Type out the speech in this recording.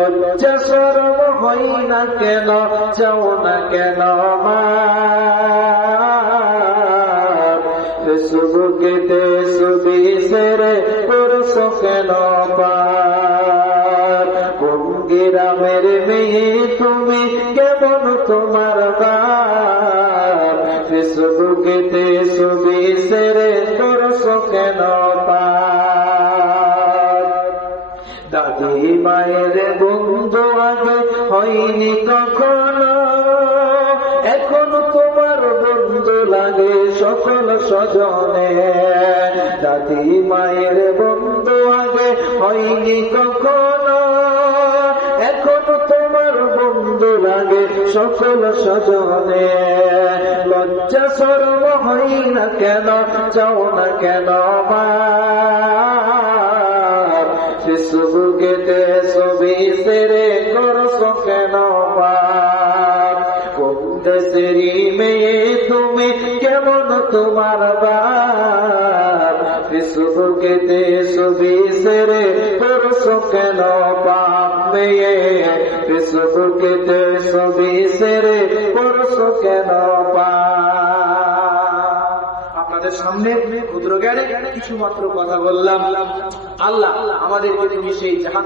লজ্জা সরম হই না কেন চাও না কেন ছবি সেরে করছ কেন কোন গ্রামের মেয়ে তুমি কেমন তোমার ছবি সেরে করছ কেন পার? দাদি মায়ের বন্ধু আগে হয়নি কখনো। এখন তোমার বন্ধু লাগে সকল স্বজনে। দাদি মায়ের বন্ধু আগে হয়নি কখনো। এখন তোমার বন্ধু লাগে সকল স্বজনে। লজ্জা সর্ব হই না কেন, চাও না কেন মা? ফেসবুকেতে ছবি সেরে করছ কেন দেশেরই মেয়ে, তুমি কেমন তোমার বাপ? ফেসবুকেতে ছবি সেরে করছ কেন পাপ মেয়ে? ফেসবুকেতে ছবি সেরে করছ কেন পাপ আপনাদের সামনে ক্ষুদ্র জ্ঞানে কিছু মাত্র কথা বললাম। আল্লাহ আমাদের তুমি সেই জাহান